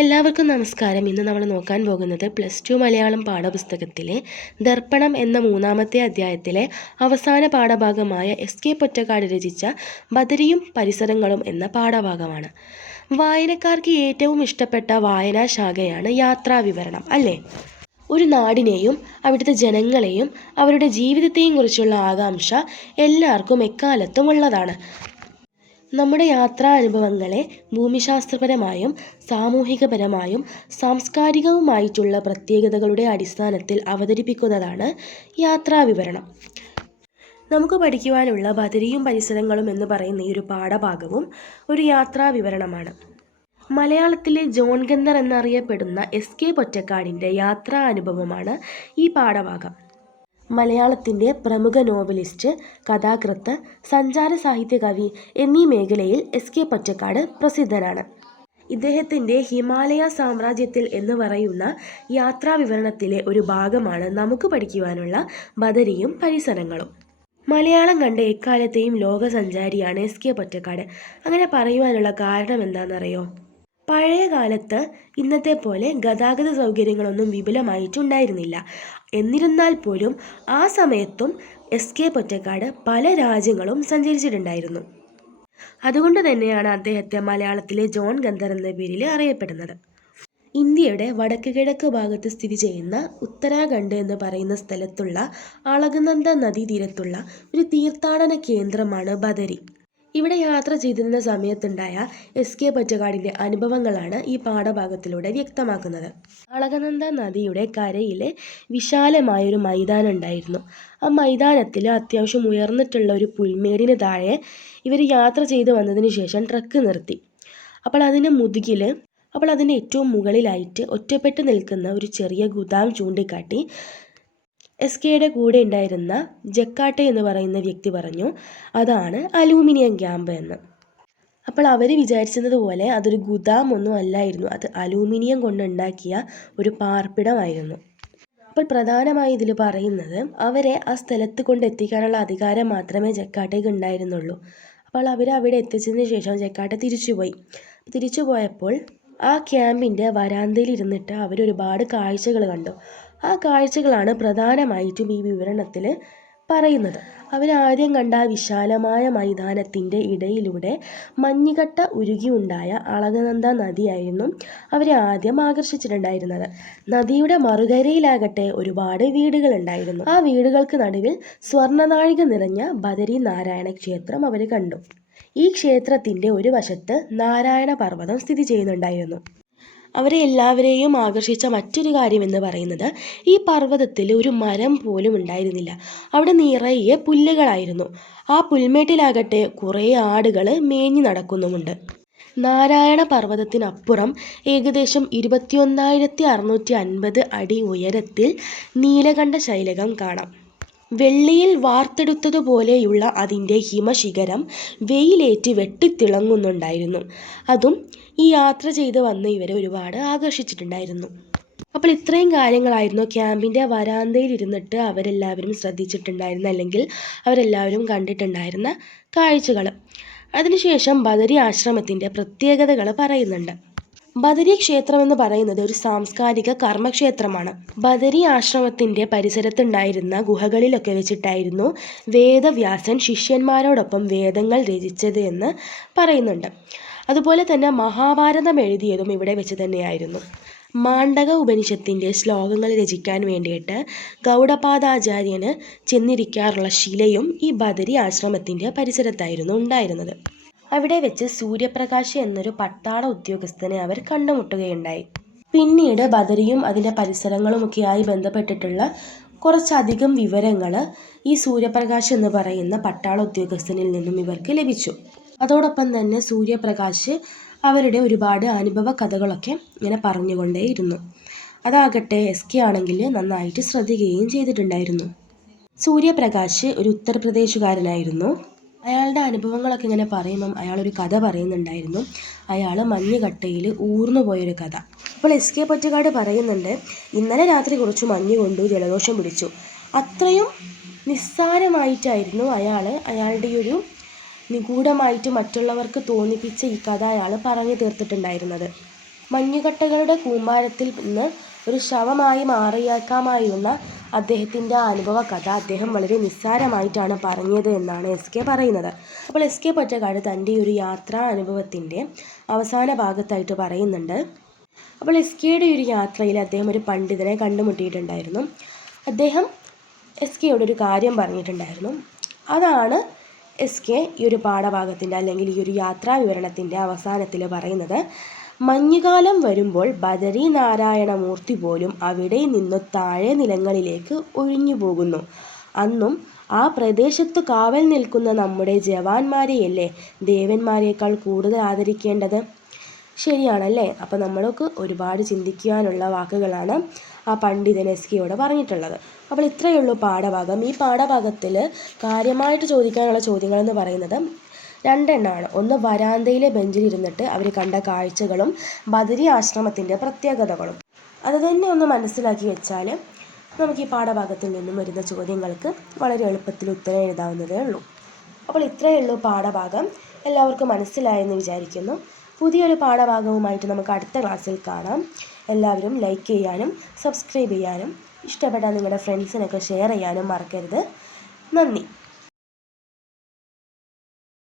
എല്ലാവർക്കും നമസ്കാരം. ഇന്ന് നമ്മൾ നോക്കാൻ പോകുന്നത് +2 മലയാളം പാഠപുസ്തകത്തിലെ ദർപ്പണം എന്ന 3-ാമത്തെ അധ്യായത്തിലെ അവസാന പാഠഭാഗമായ എസ്.കെ. പൊറ്റക്കാട് രചിച്ച ബദരിയും പരിസരങ്ങളും എന്ന പാഠഭാഗമാണ്. വായനക്കാർക്ക് ഏറ്റവും ഇഷ്ടപ്പെട്ട വായനാശാഖയാണ് യാത്രാവിവരണം, അല്ലേ? ഒരു നാടിനെയും അവിടുത്തെ ജനങ്ങളെയും അവരുടെ ജീവിതത്തെയും കുറിച്ചുള്ള ആകാംക്ഷ എല്ലാവർക്കും എക്കാലത്തും ഉള്ളതാണ്. നമ്മുടെ യാത്രാനുഭവങ്ങളെ ഭൂമിശാസ്ത്രപരമായും സാമൂഹികപരമായും സാംസ്കാരികവുമായിട്ടുള്ള പ്രത്യേകതകളുടെ അടിസ്ഥാനത്തിൽ അവതരിപ്പിക്കുന്നതാണ് യാത്രാവിവരണം. നമുക്ക് പഠിക്കുവാനുള്ള ബദരിയും പരിസരങ്ങളും എന്ന് പറയുന്ന ഈ ഒരു പാഠഭാഗവും ഒരു യാത്രാവിവരണമാണ്. മലയാളത്തിലെ ജോൺ ഗന്ധർ എന്നറിയപ്പെടുന്ന എസ്.കെ. പൊറ്റക്കാടിൻ്റെ യാത്രാ അനുഭവമാണ് ഈ പാഠഭാഗം. മലയാളത്തിൻ്റെ പ്രമുഖ നോവലിസ്റ്റ്, കഥാകൃത്ത്, സഞ്ചാര സാഹിത്യ കവി എന്നീ മേഖലയിൽ എസ്.കെ. പൊറ്റക്കാട് പ്രസിദ്ധനാണ്. ഇദ്ദേഹത്തിൻ്റെ ഹിമാലയ സാമ്രാജ്യത്തിൽ എന്ന് പറയുന്ന യാത്രാവിവരണത്തിലെ ഒരു ഭാഗമാണ് നമുക്ക് പഠിക്കുവാനുള്ള ബദരിയും പരിസരങ്ങളും. മലയാളം കണ്ട എക്കാലത്തെയും ലോകസഞ്ചാരിയാണ് എസ്.കെ. പൊറ്റക്കാട്. അങ്ങനെ പറയുവാനുള്ള കാരണം എന്താണെന്നറിയോ? പഴയ കാലത്ത് ഇന്നത്തെ പോലെ ഗതാഗത സൗകര്യങ്ങളൊന്നും വിപുലമായിട്ടുണ്ടായിരുന്നില്ല. എന്നിരുന്നാൽ പോലും ആ സമയത്തും എസ്.കെ. പൊറ്റക്കാട് പല രാജ്യങ്ങളും സഞ്ചരിച്ചിട്ടുണ്ടായിരുന്നു. അതുകൊണ്ട് തന്നെയാണ് അദ്ദേഹത്തെ മലയാളത്തിലെ ജോൺ ഗന്ധർ എന്ന പേരിൽ അറിയപ്പെടുന്നത്. ഇന്ത്യയുടെ വടക്ക് കിഴക്ക് ഭാഗത്ത് സ്ഥിതി ചെയ്യുന്ന ഉത്തരാഖണ്ഡ് എന്ന് പറയുന്ന സ്ഥലത്തുള്ള അളകനന്ദ നദീതീരത്തുള്ള ഒരു തീർത്ഥാടന കേന്ദ്രമാണ് ബദരി. ഇവിടെ യാത്ര ചെയ്തിരുന്ന സമയത്തുണ്ടായ എസ്.കെ. പൊറ്റക്കാടിൻ്റെ അനുഭവങ്ങളാണ് ഈ പാഠഭാഗത്തിലൂടെ വ്യക്തമാക്കുന്നത്. അളകനന്ദ നദിയുടെ കരയിൽ വിശാലമായൊരു മൈതാനം ഉണ്ടായിരുന്നു. ആ മൈതാനത്തിൽ അത്യാവശ്യം ഉയർന്നിട്ടുള്ള ഒരു പുൽമേടിന് താഴെ ഇവർ യാത്ര ചെയ്ത് വന്നതിന് ശേഷം ട്രക്ക് നിർത്തി. അപ്പോൾ അതിൻ്റെ ഏറ്റവും മുകളിലായിട്ട് ഒറ്റപ്പെട്ട് നിൽക്കുന്ന ഒരു ചെറിയ ഗുദാം ചൂണ്ടിക്കാട്ടി എസ്.കെയുടെ കൂടെ ഉണ്ടായിരുന്ന ജക്കാട്ടെ എന്ന് പറയുന്ന വ്യക്തി പറഞ്ഞു, അതാണ് അലൂമിനിയം ക്യാമ്പ് എന്ന്. അപ്പോൾ അവർ വിചാരിച്ചത് പോലെ അതൊരു ഗുദാം ഒന്നും അല്ലായിരുന്നു, അത് അലൂമിനിയം കൊണ്ടുണ്ടാക്കിയ ഒരു പാർപ്പിടമായിരുന്നു. അപ്പോൾ പ്രധാനമായി ഇതിൽ പറയുന്നത് അവരെ ആ സ്ഥലത്ത് കൊണ്ടെത്തിക്കാനുള്ള അധികാരം മാത്രമേ ജക്കാട്ടേക്ക് ഉണ്ടായിരുന്നുള്ളൂ. അപ്പോൾ അവർ അവിടെ എത്തിച്ചതിന് ശേഷം ജക്കാട്ട തിരിച്ചു പോയപ്പോൾ ആ ക്യാമ്പിൻ്റെ വരാന്തയിൽ ഇരുന്നിട്ട് അവരൊരുപാട് കാഴ്ചകൾ കണ്ടു. ആ കാഴ്ചകളാണ് പ്രധാനമായിട്ടും ഈ വിവരണത്തിൽ പറയുന്നത്. അവരാദ്യം കണ്ട ആ വിശാലമായ മൈതാനത്തിൻ്റെ ഇടയിലൂടെ മഞ്ഞുകട്ട ഉരുകി ഉണ്ടായ അളകനന്ദ നദിയായിരുന്നു അവരെ ആദ്യം ആകർഷിച്ചിട്ടുണ്ടായിരുന്നത്. നദിയുടെ മറുകരയിലാകട്ടെ ഒരുപാട് വീടുകളുണ്ടായിരുന്നു. ആ വീടുകൾക്ക് നടുവിൽ സ്വർണ്ണനാഴിക നിറഞ്ഞ ബദരി നാരായണ ക്ഷേത്രം അവർ കണ്ടു. ഈ ക്ഷേത്രത്തിൻ്റെ ഒരു വശത്ത് നാരായണ പർവ്വതം സ്ഥിതി ചെയ്യുന്നുണ്ടായിരുന്നു. അവരെ എല്ലാവരെയും ആകർഷിച്ച മറ്റൊരു കാര്യം എന്ന് പറയുന്നത് ഈ പർവ്വതത്തിൽ ഒരു മരം പോലും ഉണ്ടായിരുന്നില്ല. അവിടെ നിറയെ പുല്ലുകളായിരുന്നു. ആ പുൽമേട്ടിലാകട്ടെ കുറേ ആടുകൾ മേഞ്ഞു നടക്കുന്നുമുണ്ട്. നാരായണ പർവ്വതത്തിനപ്പുറം ഏകദേശം 21,650 അടി ഉയരത്തിൽ നീലകണ്ഠ ശൈലകം കാണാം. വെള്ളിയിൽ വാർത്തെടുത്തതുപോലെയുള്ള അതിൻ്റെ ഹിമശിഖരം വെയിലേറ്റ് വെട്ടിത്തിളങ്ങുന്നുണ്ടായിരുന്നു. അതും ഈ യാത്ര ചെയ്ത് വന്ന് ഇവരെ ഒരുപാട് ആകർഷിച്ചിട്ടുണ്ടായിരുന്നു. അപ്പോൾ ഇത്രയും കാര്യങ്ങളായിരുന്നു ക്യാമ്പിൻ്റെ വരാന്തയിൽ ഇരുന്നിട്ട് അവരെല്ലാവരും ശ്രദ്ധിച്ചിട്ടുണ്ടായിരുന്ന, അല്ലെങ്കിൽ അവരെല്ലാവരും കണ്ടിട്ടുണ്ടായിരുന്ന കാഴ്ചകൾ. അതിനുശേഷം ബദരി ആശ്രമത്തിൻ്റെ പ്രത്യേകതകൾ പറയുന്നുണ്ട്. ബദരി ക്ഷേത്രം എന്ന് പറയുന്നത് ഒരു സാംസ്കാരിക കർമ്മക്ഷേത്രമാണ്. ബദരി ആശ്രമത്തിൻ്റെ പരിസരത്തുണ്ടായിരുന്ന ഗുഹകളിലൊക്കെ വെച്ചിട്ടായിരുന്നു വേദവ്യാസൻ ശിഷ്യന്മാരോടൊപ്പം വേദങ്ങൾ രചിച്ചത് എന്ന് പറയുന്നുണ്ട്. അതുപോലെ തന്നെ മഹാഭാരതം എഴുതിയതും ഇവിടെ വെച്ച് തന്നെയായിരുന്നു. മാണ്ഡക ഉപനിഷത്തിൻ്റെ ശ്ലോകങ്ങൾ രചിക്കാൻ വേണ്ടിയിട്ട് ഗൗഡപാദാചാര്യന് ചെന്നിരിക്കാറുള്ള ശിലയും ഈ ബദരി ആശ്രമത്തിൻ്റെ പരിസരത്തായിരുന്നു ഉണ്ടായിരുന്നത്. അവിടെ വെച്ച് സൂര്യപ്രകാശ് എന്നൊരു പട്ടാള ഉദ്യോഗസ്ഥനെ അവർ കണ്ടുമുട്ടുകയുണ്ടായി. പിന്നീട് ബദരിയും അതിൻ്റെ പരിസരങ്ങളുമൊക്കെയായി ബന്ധപ്പെട്ടിട്ടുള്ള കുറച്ചധികം വിവരങ്ങൾ ഈ സൂര്യപ്രകാശ് എന്ന് പറയുന്ന പട്ടാള ഉദ്യോഗസ്ഥനിൽ നിന്നും ഇവർക്ക് ലഭിച്ചു. അതോടൊപ്പം തന്നെ സൂര്യപ്രകാശ് അവരുടെ ഒരുപാട് അനുഭവ കഥകളൊക്കെ ഇങ്ങനെ പറഞ്ഞുകൊണ്ടേയിരുന്നു. അതാകട്ടെ എസ്.കെ. ആണെങ്കിൽ നന്നായിട്ട് ശ്രദ്ധിക്കുകയും ചെയ്തിട്ടുണ്ടായിരുന്നു. സൂര്യപ്രകാശ് ഒരു ഉത്തർപ്രദേശുകാരനായിരുന്നു. അയാളുടെ അനുഭവങ്ങളൊക്കെ ഇങ്ങനെ പറയുമ്പം അയാളൊരു കഥ പറയുന്നുണ്ടായിരുന്നു. അയാൾ മഞ്ഞുകട്ടയിൽ ഊർന്നു പോയൊരു കഥ. അപ്പോൾ എസ്.കെ. പൊറ്റക്കാട് പറയുന്നുണ്ട്, ഇന്നലെ രാത്രി കുറച്ച് മഞ്ഞ് കൊണ്ടു ജലദോഷം പിടിച്ചു. അത്രയും നിസ്സാരമായിട്ടായിരുന്നു അയാളുടെ ഒരു നിഗൂഢമായിട്ട് മറ്റുള്ളവർക്ക് തോന്നിപ്പിച്ച ഈ കഥ അയാൾ പറഞ്ഞു തീർത്തിട്ടുണ്ടായിരുന്നത്. മഞ്ഞുകട്ടകളുടെ കൂമ്പാരത്തിൽ നിന്ന് ഒരു ശവമായി മാറിയേക്കാമായിരുന്ന അദ്ദേഹത്തിൻ്റെ ആ അനുഭവ കഥ അദ്ദേഹം വളരെ നിസ്സാരമായിട്ടാണ് പറഞ്ഞത് എന്നാണ് എസ്.കെ പറയുന്നത്. അപ്പോൾ എസ്.കെ പൊറ്റക്കാട് തൻ്റെ ഒരു യാത്രാ അനുഭവത്തിൻ്റെ അവസാന ഭാഗത്തായിട്ട് പറയുന്നുണ്ട്. അപ്പോൾ എസ്.കെയുടെ ഒരു യാത്രയിൽ അദ്ദേഹം ഒരു പണ്ഡിതനെ കണ്ടുമുട്ടിയിട്ടുണ്ടായിരുന്നു. അദ്ദേഹം എസ്.കെയോട് ഒരു കാര്യം പറഞ്ഞിട്ടുണ്ടായിരുന്നു. അതാണ് എസ്.കെ ഈ ഒരു പാഠഭാഗത്തിൻ്റെ അല്ലെങ്കിൽ ഈ ഒരു യാത്രാ വിവരണത്തിൻ്റെ അവസാനത്തിൽ പറയുന്നത്. മഞ്ഞുകാലം വരുമ്പോൾ ബദരി നാരായണമൂർത്തി പോലും അവിടെ നിന്നു താഴെ നിലങ്ങളിലേക്ക് ഒഴിഞ്ഞു പോകുന്നു. അന്നും ആ പ്രദേശത്തു കാവൽ നിൽക്കുന്ന നമ്മുടെ ജവാന്മാരെയല്ലേ ദേവന്മാരെക്കാൾ കൂടുതൽ ആദരിക്കേണ്ടത്. ശരിയാണല്ലേ? അപ്പോൾ നമ്മൾക്ക് ഒരുപാട് ചിന്തിക്കാനുള്ള വാക്കുകളാണ് ആ പണ്ഡിതൻ എസ്.കെയോട് പറഞ്ഞിട്ടുള്ളത്. അപ്പോൾ ഇത്രയേ ഉള്ളൂ പാഠഭാഗം. ഈ പാഠഭാഗത്തിൽ കാര്യമായിട്ട് ചോദിക്കാനുള്ള ചോദ്യങ്ങളെന്ന് പറയുന്നത് രണ്ടെണ്ണമാണ്. ഒന്ന് വരാന്തയിലെ ബെഞ്ചിലിരുന്നിട്ട് അവർ കണ്ട കാഴ്ചകളും ബദരി ആശ്രമത്തിൻ്റെ പ്രത്യേകതകളും. അത് തന്നെ ഒന്ന് മനസ്സിലാക്കി വെച്ചാൽ നമുക്ക് ഈ പാഠഭാഗത്തിൽ നിന്നും വരുന്ന ചോദ്യങ്ങൾക്ക് വളരെ എളുപ്പത്തിൽ ഉത്തരം എഴുതാവുന്നതേ ഉള്ളൂ. അപ്പോൾ ഇത്രയേ ഉള്ളൂ പാഠഭാഗം. എല്ലാവർക്കും മനസ്സിലായെന്ന് വിചാരിക്കുന്നു. പുതിയൊരു പാഠഭാഗവുമായിട്ട് നമുക്ക് അടുത്ത ക്ലാസ്സിൽ കാണാം. എല്ലാവരും ലൈക്ക് ചെയ്യാനും സബ്സ്ക്രൈബ് ചെയ്യാനും ഇഷ്ടപ്പെട്ടാൽ നിങ്ങളുടെ ഫ്രണ്ട്സിനൊക്കെ ഷെയർ ചെയ്യാനും മറക്കരുത്. നന്ദി.